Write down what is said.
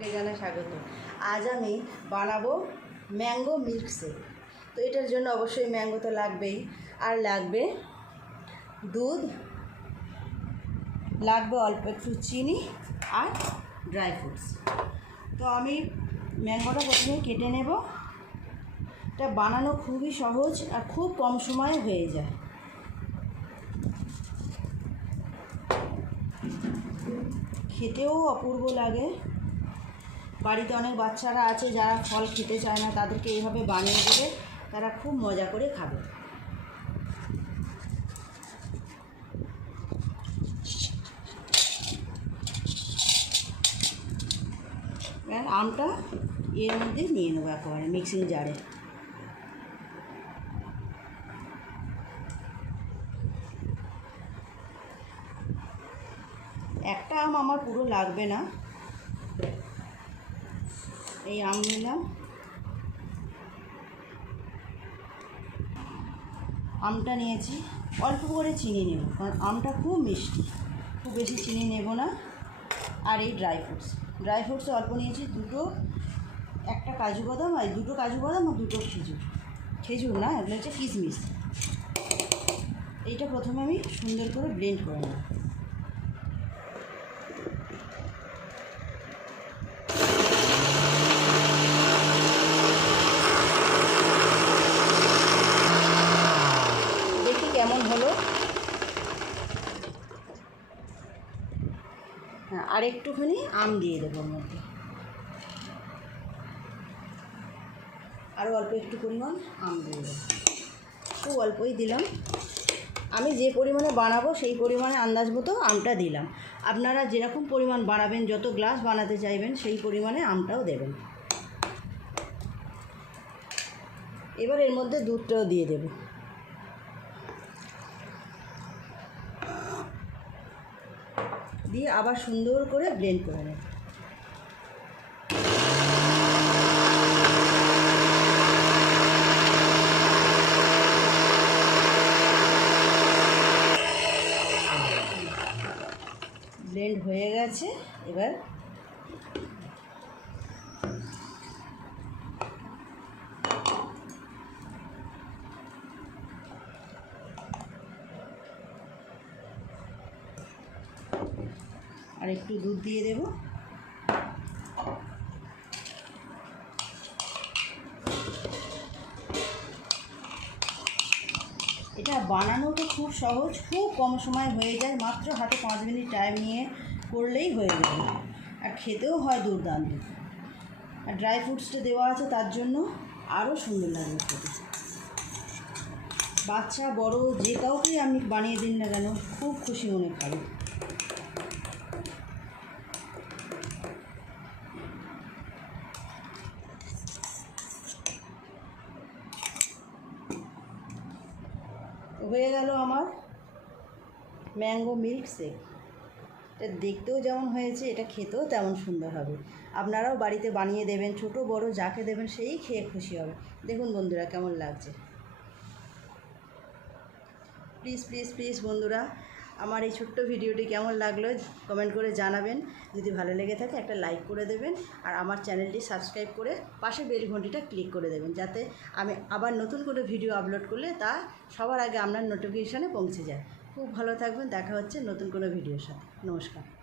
সকলকে জানাই স্বাগত। আজ আমি বানাবো ম্যাঙ্গো মিল্ক শেক। তো এটার জন্য অবশ্যই ম্যাঙ্গো তো লাগবেই, আর লাগবে দুধ, লাগবে অল্প একটু চিনি আর ড্রাই ফ্রুটস। তো আমি ম্যাঙ্গোটা প্রথমে কেটে নেব। এটা বানানো খুবই সহজ আর খুব কম সময়ে হয়ে যায়। খেতেও অপূর্ব লাগে। বাড়িতে অনেক বাচ্চারা আছে যারা ফল খেতে চায় না, তাদেরকে এইভাবে বানিয়ে দিলে তারা খুব মজা করে খাবে। এবার আমটা এর মধ্যে নিয়ে নেবো একেবারে মিক্সিং জারে। একটা আম আমার পুরো লাগবে না, এই আম নিলাম। আমটা নিয়েছি, অল্প করে চিনি নেব কারণ আমটা খুব মিষ্টি, খুব বেশি চিনি নেব না। আর এই ড্রাই ফ্রুটস অল্প নিয়েছি, একটা কাজু বাদাম, আর দুটো কাজু বাদাম আর দুটো খেজুর না, এগুলো হচ্ছে কিশমিশ। এইটা প্রথমে আমি সুন্দর করে ব্লেন্ড করে নেব। দেখি কেমন হলো। হ্যাঁ, আর একটুখানি আম দিয়ে দেবো ওর মধ্যে, আরও অল্প একটু পরিমাণ আম দিয়ে দেবো। খুব অল্পই দিলাম, আমি যে পরিমাণে বানাবো সেই পরিমাণে আন্দাজ মতো আমটা দিলাম। আপনারা যেরকম পরিমাণ বানাবেন, যত গ্লাস বানাতে চাইবেন সেই পরিমাণে আমটাও দেবেন। এবার এর মধ্যে দুধটাও দিয়ে দেব। দিয়ে আবার সুন্দর করে ব্লেন্ড করে নেব। ব্লেন্ড হয়ে গেছে। এবার আর একটু দুধ দিয়ে দেব। এটা বানানোটা খুব সহজ, খুব কম সময় হয়ে যায়, মাত্র হাতে 5 মিনিট টাইম নিয়ে করলেই হয়ে যাবে। আর খেতেও হয় দুর্দান্ত। আর ড্রাই ফ্রুটসটা দেওয়া আছে তার জন্য আরও সুন্দর লাগবে খেতে। বাচ্চা বড় যে কাউকেই আপনি বানিয়ে দিন না কেন, খুব খুশি মনে খাবে। হয়ে গেল আমার ম্যাঙ্গো মিল্ক শেক। এটা দেখতেও যেমন হয়েছে, এটা খেতেও তেমন সুন্দর হবে। আপনারাও বাড়িতে বানিয়ে দেবেন, ছোট বড় যাকে দেবেন সেই খেয়ে খুশি হবে। দেখুন বন্ধুরা কেমন লাগছে। প্লিজ প্লিজ প্লিজ বন্ধুরা, আমার এই ছোট্ট ভিডিওটি কেমন লাগলো কমেন্ট করে জানাবেন। যদি ভালো লেগে থাকে একটা লাইক করে দেবেন, আর আমার চ্যানেলটি সাবস্ক্রাইব করে পাশে বেল ঘন্টিটা ক্লিক করে দেবেন, যাতে আমি আবার নতুন করে ভিডিও আপলোড করলে তা সবার আগে আপনার নোটিফিকেশানে পৌঁছে যায়। খুব ভালো থাকবেন, দেখা হচ্ছে নতুন কোনো ভিডিওর সাথে। নমস্কার।